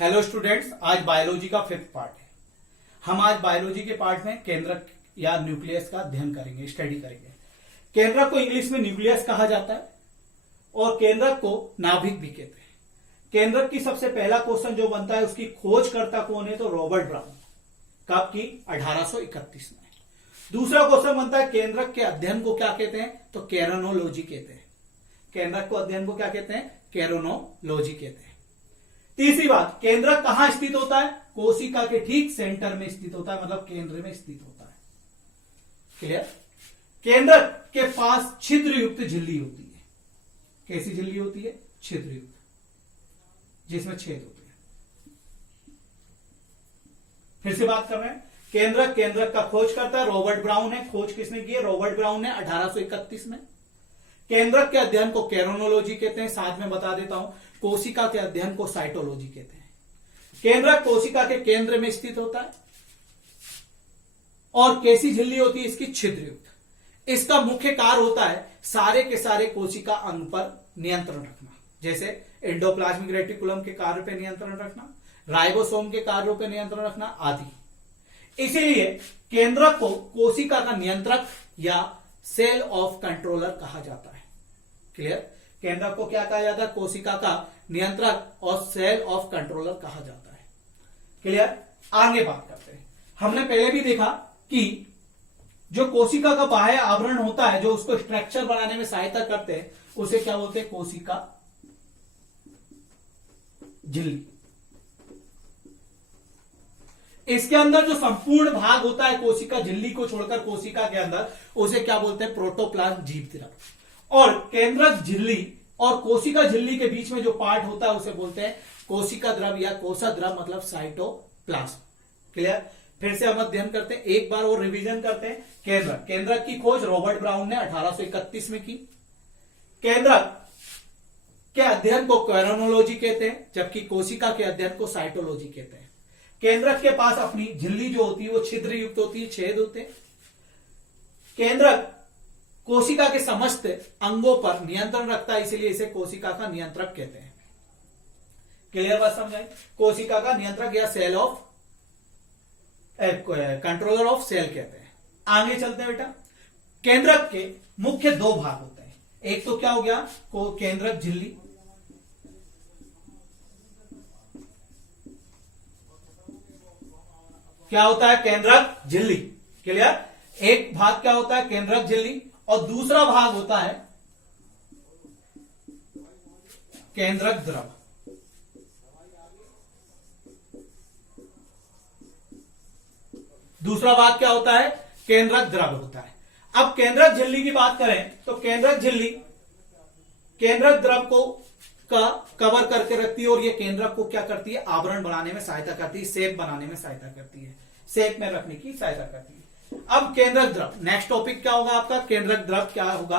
Hello students, आज biology का 5th part है। हम आज बायोलॉजी के पार्ट में केंद्रक या न्यूक्लियस का अध्ययन करेंगे, स्टडी करेंगे। केंद्रक को इंग्लिश में न्यूक्लियस कहा जाता है और केंद्रक को नाभिक भी कहते हैं। केंद्रक की सबसे पहला क्वेश्चन जो बनता है उसकी खोजकर्ता कौन है, तो रॉबर्ट ब्राउन। कब की? 1831 में। दूसरा क्वेश्चन बनता है केंद्रक के अध्ययन को क्या कहते हैं, तो केरोनोलॉजी कहते हैं। केंद्रक को अध्ययन को क्या कहते हैं? केरोनोलॉजी कहते हैं। तीसरी बात, केंद्रक कहां स्थित होता है? कोशिका के ठीक सेंटर में स्थित होता है, मतलब केंद्र में स्थित होता है। क्लियर? केंद्रक के पास छिद्र युक्त झिल्ली होती है। कैसी झिल्ली होती है? छिद्र युक्त, जिसमें छेद होते हैं। फिर से बात कर रहे हैं, केंद्रक का खोज करता है रॉबर्ट ब्राउन है। खोज किसने की है? रॉबर्ट ब्राउन ने 1831 में। केंद्रक के अध्ययन को केरोनोलॉजी कहते हैं। साथ में बता देता हूं, कोशिका के अध्ययन को साइटोलॉजी कहते हैं। केंद्रक कोशिका के केंद्र में स्थित होता है और कैसी झिल्ली होती है इसकी? छिद्रयुक्त। इसका मुख्य कार्य होता है सारे के सारे कोशिका अंग पर नियंत्रण रखना, जैसे एंडोप्लाज्मिक रेटिकुलम के कार्य पर नियंत्रण रखना, राइबोसोम के कार्यों पर नियंत्रण रखना आदि। इसीलिए केंद्रक को कोशिका का नियंत्रक या सेल ऑफ कंट्रोलर कहा जाता है। क्लियर? केंद्रक को क्या कहा जाता है? कोशिका का नियंत्रक और सेल ऑफ कंट्रोलर कहा जाता है। क्लियर? आगे बात करते हैं। हमने पहले भी देखा कि जो कोशिका का बाह्य आवरण होता है, जो उसको स्ट्रक्चर बनाने में सहायता करते हैं, उसे क्या बोलते हैं? कोशिका झिल्ली। इसके अंदर जो संपूर्ण भाग होता है कोशिका झिल्ली को छोड़कर कोशिका के अंदर, उसे क्या बोलते हैं? प्रोटोप्लाज्म जीवद्रव। और केंद्रक झिल्ली और कोशिका झिल्ली के बीच में जो पार्ट होता है उसे बोलते हैं कोशिका द्रव या कोशाद्रव, मतलब साइटोप्लाज्म। क्लियर? फिर से हम अध्ययन करते हैं, एक बार और रिवीजन करते हैं। केंद्रक की खोज रॉबर्ट ब्राउन ने 1831 में की। केंद्रक के अध्ययन को केरोनोलॉजी कहते हैं, जबकि कोशिका के अध्ययन को साइटोलॉजी कहते हैं। केंद्रक के पास अपनी झिल्ली जो होती है वो छिद्र युक्त होती है, छेद होते हैं। केंद्रक कोशिका के समस्त अंगों पर नियंत्रण रखता है, इसलिए इसे कोशिका का नियंत्रक कहते हैं। क्लियर बात समझाई? कोशिका का नियंत्रक या cell of controller of cell कहते हैं। आगे चलते हैं बेटा। केंद्रक के मुख्य दो भाग होते हैं। एक तो क्या हो गया? केंद्रक झिल्ली। क्या होता है? केंद्रक झिल्ली। क्लियर? एक भाग क्या होता है? केंद्रक झिल्ली, और दूसरा भाग होता है केंद्रक द्रव। दूसरा भाग क्या होता है? केंद्रक द्रव होता है। अब केंद्रक झिल्ली की बात करें तो केंद्रक झिल्ली केंद्रक द्रव को कवर करके रखती है और ये केंद्रक को क्या करती है? आवरण बनाने में सहायता करती है, शेप बनाने में सहायता करती है, शेप में रखने की सहायता करती है। अब केंद्रक द्रव, नेक्स्ट टॉपिक क्या होगा आपका? केंद्रक द्रव क्या होगा?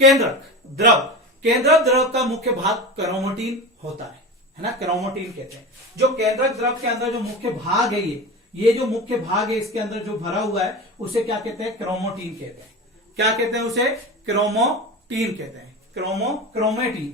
केंद्रक द्रव का मुख्य भाग क्रोमैटिन होता है ना? क्रोमैटिन कहते हैं। जो केंद्रक द्रव के अंदर जो मुख्य भाग है, ये जो मुख्य भाग है इसके अंदर जो भरा हुआ है उसे क्या कहते हैं? क्रोमैटिन कहते हैं। क्या कहते हैं उसे? क्रोमैटिन कहते हैं। क्रोमैटिन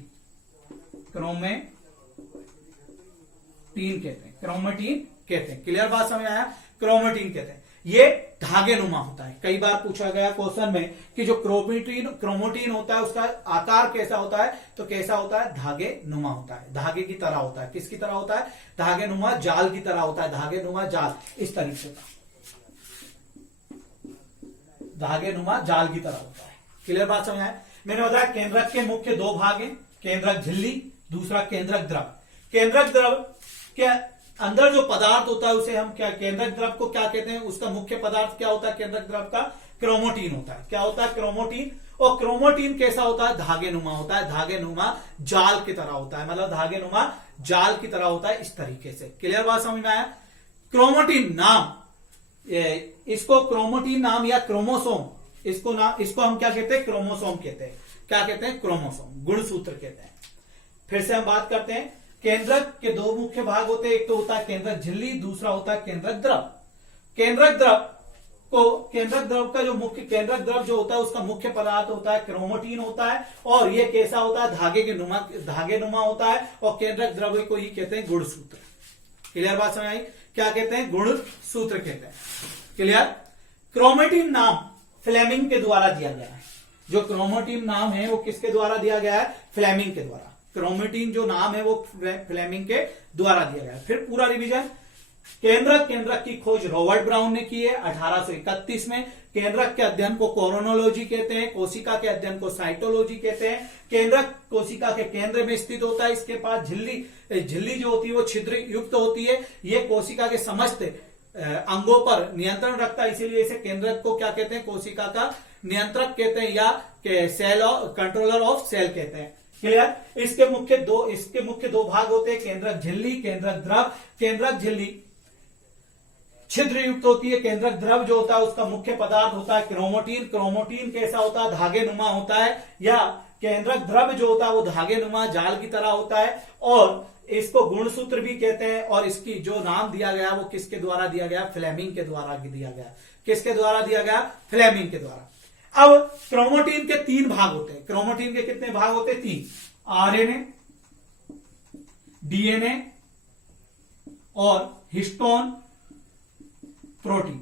कहते हैं। क्लियर बात समझ आया? क्रोमैटिन कहते हैं। ये धागे नुमा होता है। कई बार पूछा गया क्वेश्चन में कि जो क्रोमैटिन होता है उसका आकार कैसा होता है, तो कैसा होता है? धागे नुमा होता है, धागे की तरह होता है। किसकी तरह होता है? धागे नुमा जाल की तरह होता है। धागे नुमा जाल इस तरीके का धागे नुमा जाल की तरह होता है। क्लियर बात समझ आया? मैंने बताया केंद्रक के मुख्य दो भाग हैं, केंद्रक झिल्ली, दूसरा केंद्रक द्रव। केंद्रक द्रव के अंदर जो पदार्थ होता है उसे हम क्या, केंद्रक द्रव को क्या कहते हैं? उसका मुख्य पदार्थ क्या होता है केंद्रक द्रव का? क्रोमैटिन होता है। क्या होता है? क्रोमैटिन। और क्रोमैटिन कैसा होता है? धागे नुमा होता है, धागे नुमा जाल की तरह होता है, मतलब धागे नुमा जाल की तरह होता है इस तरीके से। क्लियर बात समझ में आया? क्रोमैटिन नाम, इसको क्रोमैटिन नाम या क्रोमोसोम, इसको हम क्या कहते हैं? क्रोमोसोम कहते हैं। क्या कहते हैं? क्रोमोसोम, गुणसूत्र कहते हैं। फिर से हम बात करते हैं, केंद्रक के दो मुख्य भाग होते हैं, एक तो होता है केंद्रक झिल्ली, दूसरा होता है केंद्रक द्रव। केंद्रक द्रव का जो मुख्य केंद्रक द्रव जो होता है उसका मुख्य पदार्थ होता है क्रोमैटिन होता है, और ये कैसा होता है? धागे नुमा होता है, और केंद्रक द्रव को ही कहते हैं गुणसूत्र। क्लियर बात समझ आई? क्या कहते हैं? गुणसूत्र कहते हैं। क्लियर? क्रोमेटिन नाम फ्लेमिंग के द्वारा दिया गया है। जो क्रोमेटिन नाम है वो किसके द्वारा दिया गया है? फ्लेमिंग के द्वारा। क्रोमेटिन जो नाम है वो फ्लेमिंग के द्वारा दिया गया है। फिर पूरा रिवीजन। केंद्रक की खोज रॉबर्ट ब्राउन ने की है 1831 में। केंद्रक के अध्ययन को कोरोनोलॉजी कहते हैं, कोशिका के अध्ययन को साइटोलॉजी कहते हैं। केंद्रक कोशिका के केंद्र में स्थित होता है, इसके पास झिल्ली जो होती है वो छिद्र युक्त होती है। ये कोशिका के समस्त अंगों पर नियंत्रण रखता है, इसीलिए इसे केंद्रक को क्या कहते हैं? कोशिका का नियंत्रक कहते हैं या सेल कंट्रोलर ऑफ सेल कहते हैं। क्लियर? इसके मुख्य दो भाग होते हैं, केंद्रक झिल्ली, केंद्रक द्रव। केंद्रक झिल्ली छिद्र युक्त होती है। केंद्रक द्रव जो होता है उसका मुख्य पदार्थ होता है क्रोमोटीन। क्रोमोटीन कैसा होता है? धागे नुमा होता है, या केंद्रक द्रव जो होता है वो धागे नुमा जाल की तरह होता है, और इसको गुणसूत्र भी कहते हैं। और इसकी जो नाम दिया गया वो किसके द्वारा दिया गया? फ्लेमिंग के द्वारा दिया गया। किसके द्वारा दिया गया? फ्लेमिंग के द्वारा। अब क्रोमोटीन के 3 भाग होते हैं। क्रोमोटीन के कितने भाग होते हैं? 3। आरएनए, डीएनए और हिस्टोन प्रोटीन।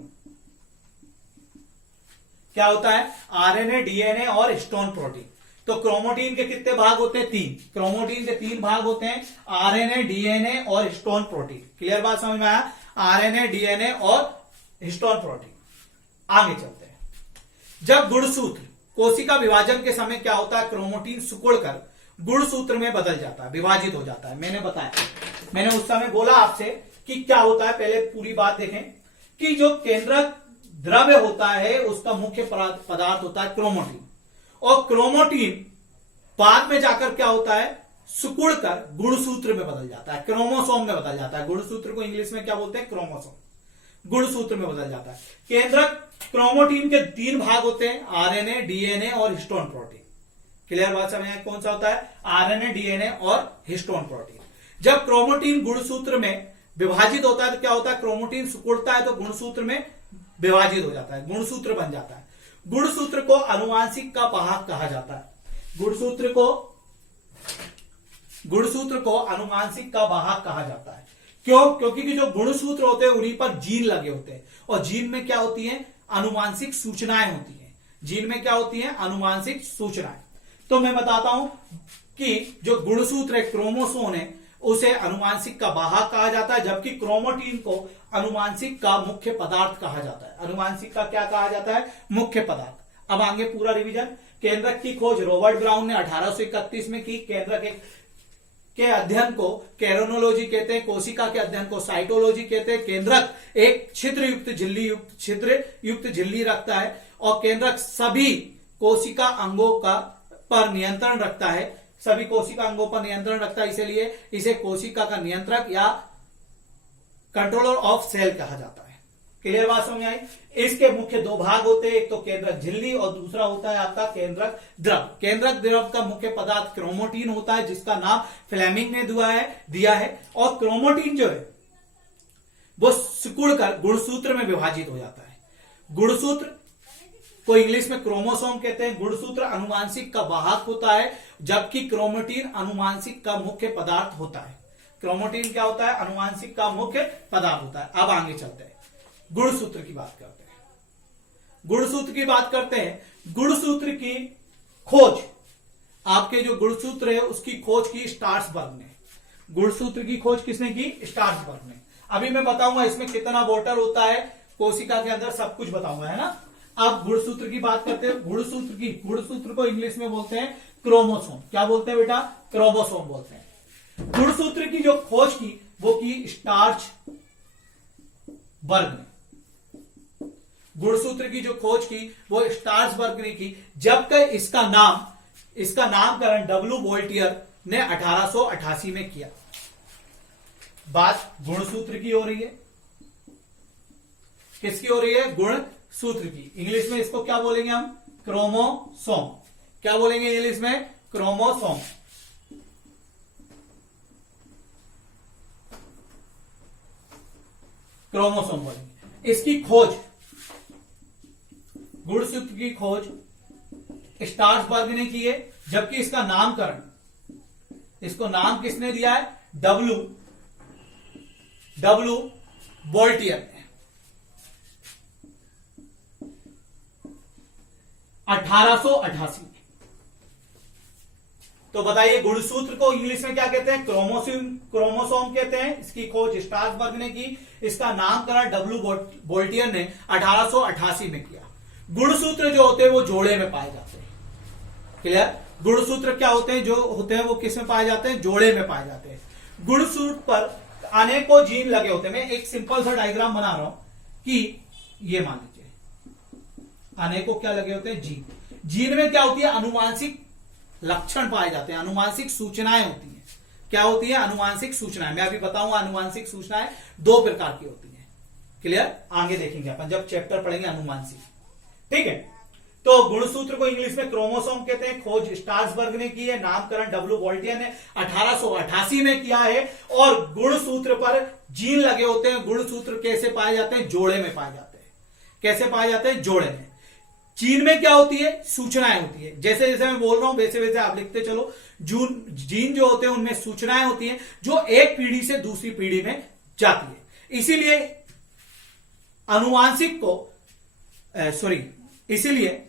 क्या होता है? आरएनए, डीएनए और हिस्टोन प्रोटीन। तो क्रोमोटीन के कितने भाग होते हैं? 3। क्रोमोटीन के 3 भाग होते हैं, आरएनए, डीएनए और हिस्टोन प्रोटीन। क्लियर बात समझ में आया? आरएनए, डीएनए और हिस्टोन प्रोटीन। आगे चलते हैं। जब गुणसूत्र कोशिका विभाजन के समय क्या होता है? क्रोमोटीन सिकुड़कर गुणसूत्र में बदल जाता है, विभाजित हो जाता है। मैंने बताया, मैंने उस समय बोला आपसे कि क्या होता है। पहले पूरी बात देखें कि जो केंद्रक द्रव्य होता है उसका मुख्य पदार्थ होता है क्रोमोटीन, और क्रोमोटीन बाद में जाकर क्या होता है? सिकुड़कर गुणसूत्र में बदल जाता है, क्रोमोसोम में बदल जाता है। गुणसूत्र को इंग्लिश में क्या बोलते हैं? क्रोमोसोम। गुणसूत्र में बदल जाता है। केंद्रक क्रोमोटीन के 3 भाग होते हैं, आरएनए, डीएनए और हिस्टोन प्रोटीन। क्लियर बात समझ में? कौन सा होता है? आरएनए, डीएनए और हिस्टोन प्रोटीन। जब क्रोमोटीन गुणसूत्र में विभाजित होता है तो क्या होता है? क्रोमोटीन सिकुड़ता है तो गुणसूत्र में विभाजित हो जाता है, गुणसूत्र बन जाता है। गुणसूत्र को आनुवांशिक का वाहक कहा जाता है। गुणसूत्र को आनुवांशिक का वाहक कहा जाता है। क्यों? क्योंकि जो गुणसूत्र होते हैं उन्हीं पर जीन लगे होते हैं, और जीन में क्या होती है? आनुवांशिक सूचनाएं होती हैं। जीन में क्या होती है? आनुवांशिक सूचनाएं। तो मैं बताता हूं कि जो गुणसूत्र है, क्रोमोसोम है, उसे आनुवांशिक का वाहक कहा जाता है, जबकि क्रोमोटीन को आनुवांशिक का मुख्य पदार्थ कहा जाता है। आनुवांशिक का क्या कहा जाता है? मुख्य पदार्थ। अब आगे पूरा रिवीजन। केंद्रक की खोज रॉबर्ट ब्राउन ने 1831 में की। केंद्रक के अध्ययन को कोरोनोलॉजी कहते हैं, कोशिका के अध्ययन को साइटोलॉजी कहते हैं। केंद्रक एक छिद्र युक्त झिल्ली रखता है, और केंद्रक सभी कोशिका अंगों पर नियंत्रण रखता है, सभी कोशिका अंगों पर नियंत्रण रखता है, इसलिए इसे कोशिका का नियंत्रक या कंट्रोलर ऑफ सेल कहा जाता है। क्लियर बात समझ आई? इसके मुख्य 2 भाग होते हैं, एक तो केंद्रक झिल्ली और दूसरा होता है आपका केंद्रक द्रव। केंद्रक द्रव का मुख्य पदार्थ क्रोमोटीन होता है, जिसका नाम फ्लेमिंग ने दिया है। और क्रोमोटीन जो है वो सिकुड़कर गुणसूत्र में विभाजित हो जाता है। गुणसूत्र को इंग्लिश में क्रोमोसोम कहते हैं। गुणसूत्र आनुवांशिक का वाहक होता है, जबकि क्रोमोटीन आनुवांशिक का मुख्य पदार्थ होता है। क्रोमोटीन क्या होता है? आनुवांशिक का मुख्य पदार्थ होता है। अब आगे चलते हैं, गुणसूत्र की बात करते हैं। गुणसूत्र की खोज, आपके जो गुणसूत्र है उसकी खोज की स्ट्रासबर्ग ने। गुणसूत्र की खोज किसने की? स्ट्रासबर्ग ने। अभी मैं बताऊंगा इसमें कितना वाटर होता है कोशिका के अंदर, सब कुछ बताऊंगा, है ना। अब गुणसूत्र की बात करते हैं। गुणसूत्र को इंग्लिश में बोलते हैं क्रोमोसोम। क्या बोलते हैं बेटा? क्रोमोसोम बोलते हैं। गुणसूत्र की जो खोज की वो की स्ट्रासबर्ग ने। गुणसूत्र की जो खोज की वो स्ट्रासबर्ग ने की, जबकि इसका नामकरण डब्ल्यू वोल्टियर ने 1888 में किया। बात गुणसूत्र की हो रही है। किसकी हो रही है? गुणसूत्र की। इंग्लिश में इसको क्या बोलेंगे हम? क्रोमोसोम। क्या बोलेंगे इंग्लिश में? क्रोमोसोम। क्रोमोसोम बोलेंगे। इसकी खोज, गुणसूत्र की खोज स्ट्रासबर्ग ने की है, जबकि इसका नामकरण, इसको नाम किसने दिया है? डब्ल्यू डब्ल्यू बोल्टियर ने 1888 में। तो बताइए गुणसूत्र को इंग्लिश में क्या कहते हैं? क्रोमोसोम कहते हैं। इसकी खोज स्ट्रासबर्ग ने की, इसका नामकरण डब्ल्यू बोल्टियर ने 1888 में किया। गुणसूत्र जो होते हैं वो जोड़े में पाए जाते हैं। क्लियर? गुणसूत्र क्या होते हैं? जो होते हैं वो किस में पाए जाते हैं? जोड़े में पाए जाते हैं। गुणसूत्र पर अनेकों जीन लगे होते हैं। मैं एक सिंपल सा डायग्राम बना रहा हूं कि ये मान लीजिए अनेकों क्या लगे होते हैं? जीन। जीन में क्या होती है? अनुवांशिक लक्षण पाए जाते हैं, अनुवांशिक सूचनाएं होती हैं। क्या होती है? अनुवांशिक सूचनाएं। मैं अभी बताऊंगा अनुवांशिक सूचनाएं दो प्रकार की होती हैं। क्लियर? आगे देखेंगे अपन जब चैप्टर पढ़ेंगे अनुवांशिक। ठीक है, तो गुणसूत्र को इंग्लिश में क्रोमोसोम कहते हैं। खोज स्ट्रासबर्ग ने की है, नामकरण डब्ल्यू बोल्टियर ने 1888 में किया है। और गुणसूत्र पर जीन लगे होते हैं। गुणसूत्र कैसे पाए जाते हैं? जोड़े में पाए जाते हैं। कैसे पाए जाते हैं? जोड़े में। जीन में क्या होती है? सूचनाएं होती है। जैसे जैसे मैं बोल रहा हूं वैसे वैसे आप लिखते चलो। जीन जो होते हैं उनमें सूचनाएं होती हैं जो एक पीढ़ी से दूसरी पीढ़ी में जाती है। इसीलिए अनुवांशिक को इसीलिए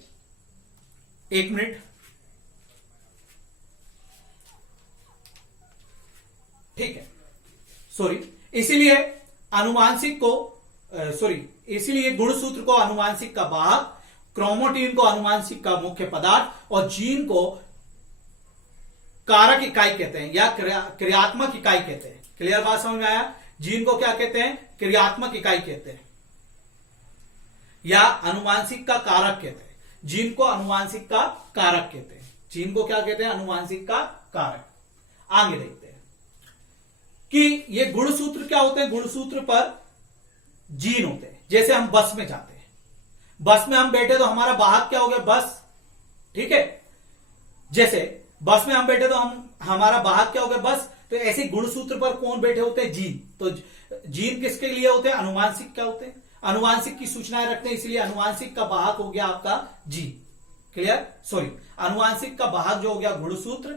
एक मिनट, ठीक है, इसीलिए अनुवांशिक को इसीलिए गुणसूत्र को अनुवांशिक का वाहक, क्रोमोटीन को अनुवांशिक का मुख्य पदार्थ और जीन को कारक इकाई कहते हैं या क्रियात्मक इकाई कहते हैं। क्लियर बात समझ में आया? जीन को क्या कहते हैं? क्रियात्मक इकाई कहते हैं या अनुवांशिक का कारक कहते हैं। जीन को अनुवांशिक का कारक कहते हैं। जीन को क्या कहते हैं? अनुवांशिक का कारक। आगे देखते हैं कि ये गुणसूत्र क्या होते हैं। गुणसूत्र पर जीन होते हैं। जैसे हम बस में जाते हैं, बस में हम बैठे तो हमारा वाहक क्या हो गया? बस। ठीक है, जैसे बस में हम बैठे तो हमारा वाहक क्या हो गया? बस। तो ऐसे गुणसूत्र पर कौन बैठे होते हैं? जीन। तो जीन किसके लिए होते हैं? अनुवांशिक क्या होते हैं? अनुवांशिक की सूचनाएं रखते हैं, इसलिए अनुवांशिक का वाहक हो गया आपका जीन। क्लियर? अनुवांशिक का वाहक जो हो गया गुणसूत्र,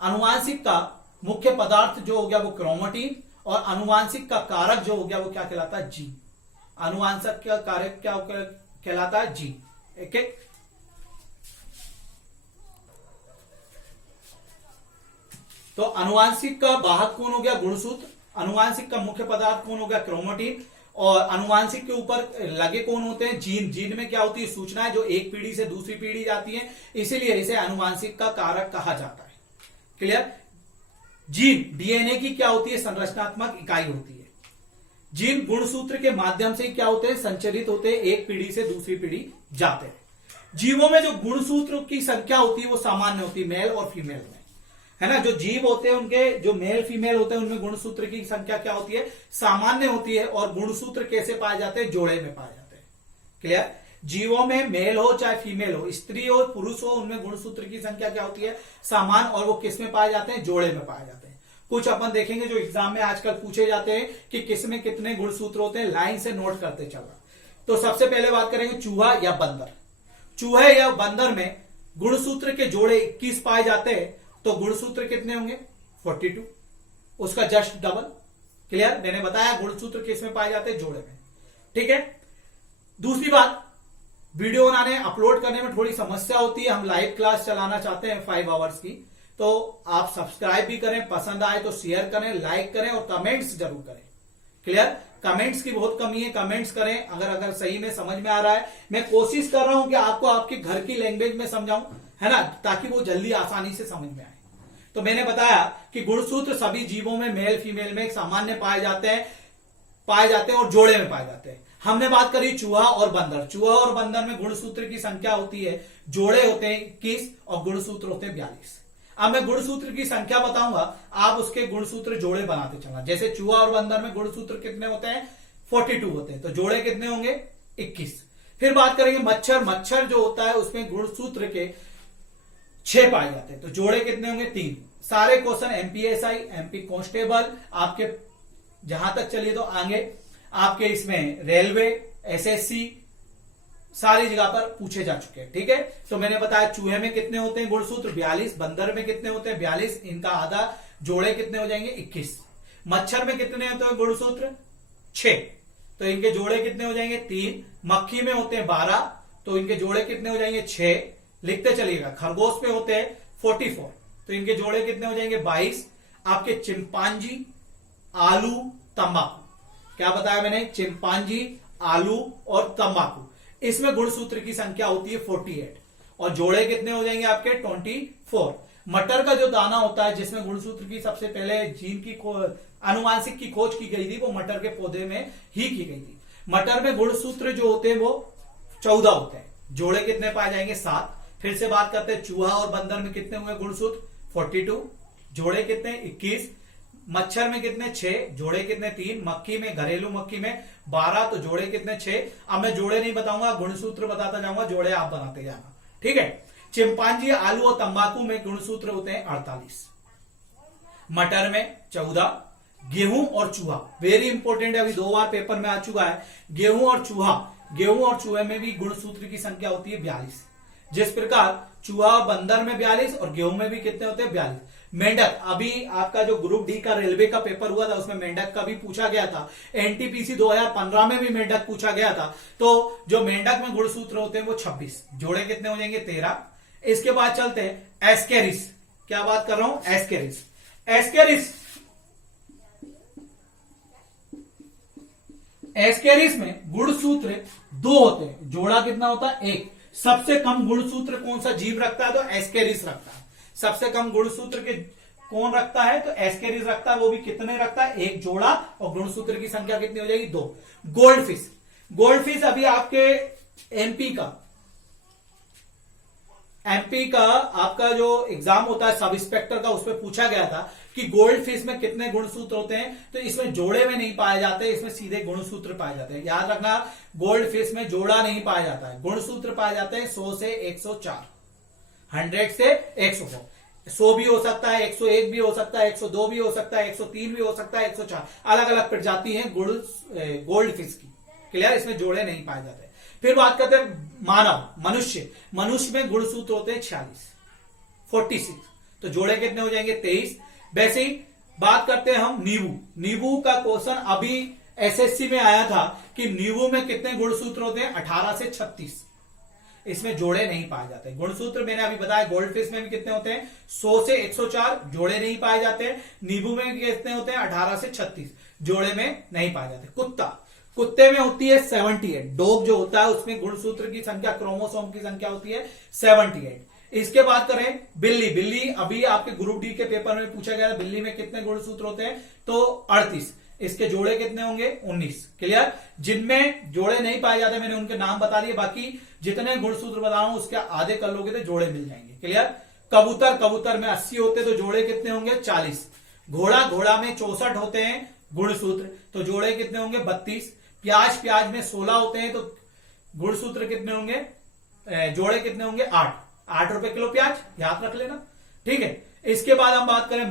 अनुवांशिक का मुख्य पदार्थ जो हो गया वो क्रोमोटीन, और अनुवांशिक का कारक जो हो गया वो क्या कहलाता है? जीन। अनुवांशिक का कारक क्या कहलाता है? जीन। ओके, तो अनुवांशिक का वाहक कौन हो गया? गुणसूत्र। अनुवांशिक का मुख्य पदार्थ कौन हो गया? क्रोमोटीन। और अनुवांशिक के ऊपर लगे कौन होते हैं? जीन। जीन में क्या होती है? सूचनाएं जो एक पीढ़ी से दूसरी पीढ़ी जाती हैं, इसीलिए इसे अनुवांशिक का कारक कहा जाता है। क्लियर? जीन डीएनए की क्या होती है? संरचनात्मक इकाई होती है। जीन गुणसूत्र के माध्यम से क्या होते हैं? संचरित होते हैं, एक पीढ़ी से दूसरी पीढ़ी जाते हैं। जीवों में जो गुणसूत्र की संख्या होती है वो सामान्य होती है, मेल और फीमेल में, है ना। जो जीव होते हैं उनके जो मेल फीमेल होते हैं उनमें गुणसूत्र की संख्या क्या होती है? सामान्य होती है। और गुणसूत्र कैसे पाए जाते हैं? जोड़े में पाए जाते हैं। क्लियर? जीवों में मेल हो चाहे फीमेल हो, स्त्री हो पुरुष हो, उनमें गुणसूत्र की संख्या क्या होती है? समान। और वो किस में पाए जाते हैं? जोड़े में पाए जाते हैं। कुछ अपन देखेंगे जो एग्जाम में आजकल पूछे जाते हैं कि किस में कितने गुणसूत्र होते हैं, लाइन से नोट करते चलना। तो सबसे पहले बात करेंगे चूहा या बंदर। चूहे या बंदर में गुणसूत्र के जोड़े 21 पाए जाते हैं। तो गुणसूत्र कितने होंगे? 42, उसका जस्ट डबल। क्लियर? मैंने बताया गुणसूत्र किस में पाए जाते हैं? जोड़े में। ठीक है, दूसरी बात, वीडियो बनाने अपलोड करने में थोड़ी समस्या होती है। हम लाइव क्लास चलाना चाहते हैं 5 आवर्स की, तो आप सब्सक्राइब भी करें, पसंद आए तो शेयर करें, लाइक करें और कमेंट्स जरूर करें। क्लियर? कमेंट्स की बहुत कमी है, कमेंट्स करें अगर सही में समझ में आ रहा है। मैं कोशिश कर रहा हूं कि आपको आपके घर की लैंग्वेज में समझाऊं, है ना, ताकि वो जल्दी आसानी से समझ में आए। तो मैंने बताया कि गुणसूत्र सभी जीवों में मेल फीमेल में सामान्य पाए जाते हैं और जोड़े में पाए जाते हैं। हमने बात करी चूहा और बंदर। चूहा और बंदर में गुणसूत्र की संख्या होती है, जोड़े होते हैं 21 और गुणसूत्र होते हैं 42। अब मैं गुणसूत्र की संख्या बताऊंगा, आप उसके गुणसूत्र जोड़े बनाते चलना। जैसे चूहा और बंदर में गुणसूत्र कितने होते हैं? 42 होते हैं। तो जोड़े कितने होंगे? 21। फिर बात करेंगे मच्छर। मच्छर जो होता है उसमें गुणसूत्र के 6 पाए जाते हैं। तो जोड़े कितने होंगे? 3। सारे क्वेश्चन एमपीएसआई, एमपी कांस्टेबल आपके जहां तक चलिए तो आगे आपके इसमें रेलवे, एसएससी सारी जगह पर पूछे जा चुके हैं। ठीक है, तो मैंने बताया चूहे में कितने होते हैं गुणसूत्र? 42। बंदर में कितने होते हैं? 42। इनका आधा जोड़े कितने हो जाएंगे? 21। मच्छर में कितने होते हैं गुणसूत्र 6, तो इनके जोड़े कितने हो जाएंगे 3। मक्खी में होते हैं 12, तो इनके जोड़े कितने हो जाएंगे 6, लिखते चलिएगा। खरगोश पे होते हैं 44, तो इनके जोड़े कितने हो जाएंगे 22। आपके चिंपांजी, आलू, तंबाकू, क्या बताया मैंने, चिंपांजी, आलू और तंबाकू, इसमें गुणसूत्र की संख्या होती है 48 और जोड़े कितने हो जाएंगे आपके 24। मटर का जो दाना होता है जिसमें गुणसूत्र की सबसे पहले जीन की अनुवांशिक की खोज की गई थी, वो मटर के पौधे में ही की गई थी। मटर में गुणसूत्र जो होते हैं वो 14 होते हैं, जोड़े कितने पाए जाएंगे 7। फिर से बात करते हैं, चूहा और बंदर में कितने हुए गुणसूत्र 42, जोड़े कितने 21। मच्छर में कितने 6, जोड़े कितने 3। मक्खी में, घरेलू मक्खी में 12, तो जोड़े कितने 6। अब मैं जोड़े नहीं बताऊंगा, गुणसूत्र बताता जाऊंगा, जोड़े आप बनाते जाना, ठीक है। चिंपांजी, आलू और तंबाकू में गुणसूत्र होते हैं 48, मटर में 14, गेहूं और चूहा वेरी इंपॉर्टेंट है, अभी 2 बार पेपर में आ चुका है। गेहूं और चूहा, गेहूं और चूहे में भी गुणसूत्र की संख्या होती है 42। जिस प्रकार चूहा और बंदर में 42 और गेहूं में भी कितने होते हैं 42। मेंढक, अभी आपका जो ग्रुप डी का रेलवे का पेपर हुआ था उसमें मेंढक का भी पूछा गया था। एनटीपीसी 2015 में भी मेंढक पूछा गया था। तो जो मेंढक में गुणसूत्र होते हैं वो 26, जोड़े कितने हो जाएंगे 13। इसके बाद चलते हैं एस्केरिस, क्या बात कर रहा हूं, एस्केरिस। एस्केरिस में गुणसूत्र 2 होते हैं, जोड़ा कितना होता है 1। सबसे कम गुणसूत्र कौन सा जीव रखता है, तो एस्केरिस रखता है। सबसे कम गुणसूत्र के कौन रखता है, तो एस्केरिस रखता है। वो भी कितने रखता है, 1 जोड़ा, और गुणसूत्र की संख्या कितनी हो जाएगी 2। गोल्डफिश, गोल्डफिश अभी आपके एमपी का आपका जो एग्जाम होता है सब इंस्पेक्टर का, उसमें पूछा गया था कि गोल्ड फिश में कितने गुणसूत्र होते हैं, तो इसमें जोड़े में नहीं पाए जाते, इसमें सीधे गुणसूत्र पाए जाते हैं। याद रखना, गोल्ड फिश में जोड़ा नहीं पाया जाता है, गुणसूत्र पाए जाते हैं 100 से 104, 100 से 104। 100 भी हो सकता है, 101 भी हो सकता है, 102 भी हो सकता है, 103 भी हो सकता है, 104, अलग अलग प्रजाति है गोल्ड फिश की। क्लियर, इसमें जोड़े नहीं पाए जाते। फिर बात करते हैं मानव, मनुष्य में गुणसूत्र होते हैं 46, तो जोड़े कितने हो जाएंगे 23। वैसे ही बात करते हैं हम नींबू का क्वेश्चन अभी एसएससी में आया था कि नींबू में कितने गुणसूत्र होते हैं 18 से 36, इसमें जोड़े नहीं पाए जाते। गुणसूत्र मैंने अभी बताया गोल्डफिश में भी कितने होते हैं 100 से 104, जोड़े नहीं पाए जाते। नींबू में कितने होते हैं 18 से 36, जोड़े में नहीं पाए जाते। कुत्ते में होती है 78, डॉग जो होता है उसमें गुणसूत्र की संख्या, क्रोमोसोम की संख्या होती है 78। इसके बाद करें बिल्ली अभी आपके ग्रुप डी के पेपर में पूछा गया था, बिल्ली में कितने गुणसूत्र होते हैं, तो 38, इसके जोड़े कितने होंगे 19। क्लियर, जिनमें जोड़े नहीं पाए जाते मैंने उनके नाम बता दिए, बाकी जितने गुणसूत्र बता रहा हूं उसके आधे कर लोगे तो जोड़े मिल जाएंगे। क्लियर, कबूतर में 80 होते तो जोड़े कितने होंगे 40। घोड़ा में 64 होते हैं गुणसूत्र, तो जोड़े कितने होंगे 32। प्याज में 16 होते हैं, तो गुणसूत्र कितने होंगे, जोड़े कितने होंगे 8 रुपए किलो प्याज, याद रख लेना, ठीक है। इसके बाद हम बात करें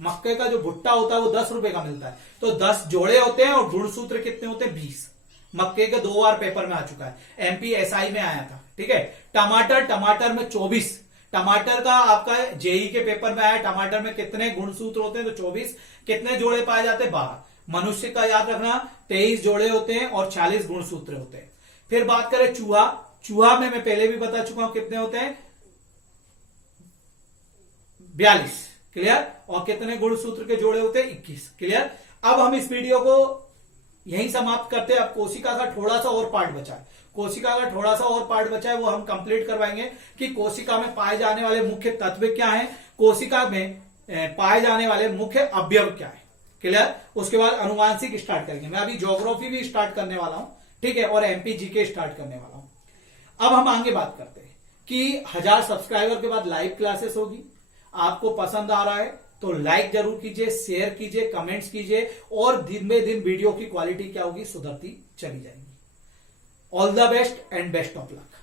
मक्के का जो भुट्टा होता है वो 10 रुपए का मिलता है, तो 10 जोड़े होते हैं और गुणसूत्र कितने होते हैं 20। मक्के के 2 बार पेपर में आ चुका है, एमपी एसआई में आया था, ठीक है। टमाटर में 24, टमाटर का आपका जेई के पेपर में आया, टमाटर में कितने गुणसूत्र होते हैं, तो 24। कितने जोड़े पाए जाते हैं 12। मनुष्य का याद रखना 23 जोड़े होते हैं और 40 गुणसूत्र होते हैं। फिर बात करें चूहा में मैं पहले भी बता चुका हूं कितने होते हैं 42। क्लियर, और कितने गुणसूत्र के जोड़े होते हैं 21। क्लियर, अब हम इस वीडियो को यहीं समाप्त करते हैं। अब कोशिका का थोड़ा सा और पार्ट बचा है, वो हम कंप्लीट करवाएंगे कि कोशिका में पाए जाने वाले मुख्य तत्व क्या है, कोशिका में पाए जाने वाले मुख्य अवयव क्या है। क्लियर, उसके बाद अनुवांशिक स्टार्ट करेंगे। मैं अभी ज्योग्राफी भी स्टार्ट करने वाला हूं, ठीक है, और एमपी जीके स्टार्ट करने वाला हूं। अब हम आगे बात करते हैं कि 1000 सब्सक्राइबर के बाद लाइव क्लासेस होगी। आपको पसंद आ रहा है तो लाइक जरूर कीजिए, शेयर कीजिए, कमेंट्स कीजिए, और दिन में दिन वीडियो की क्वालिटी क्या होगी, सुधरती चली जाएगी। All the best and best of luck.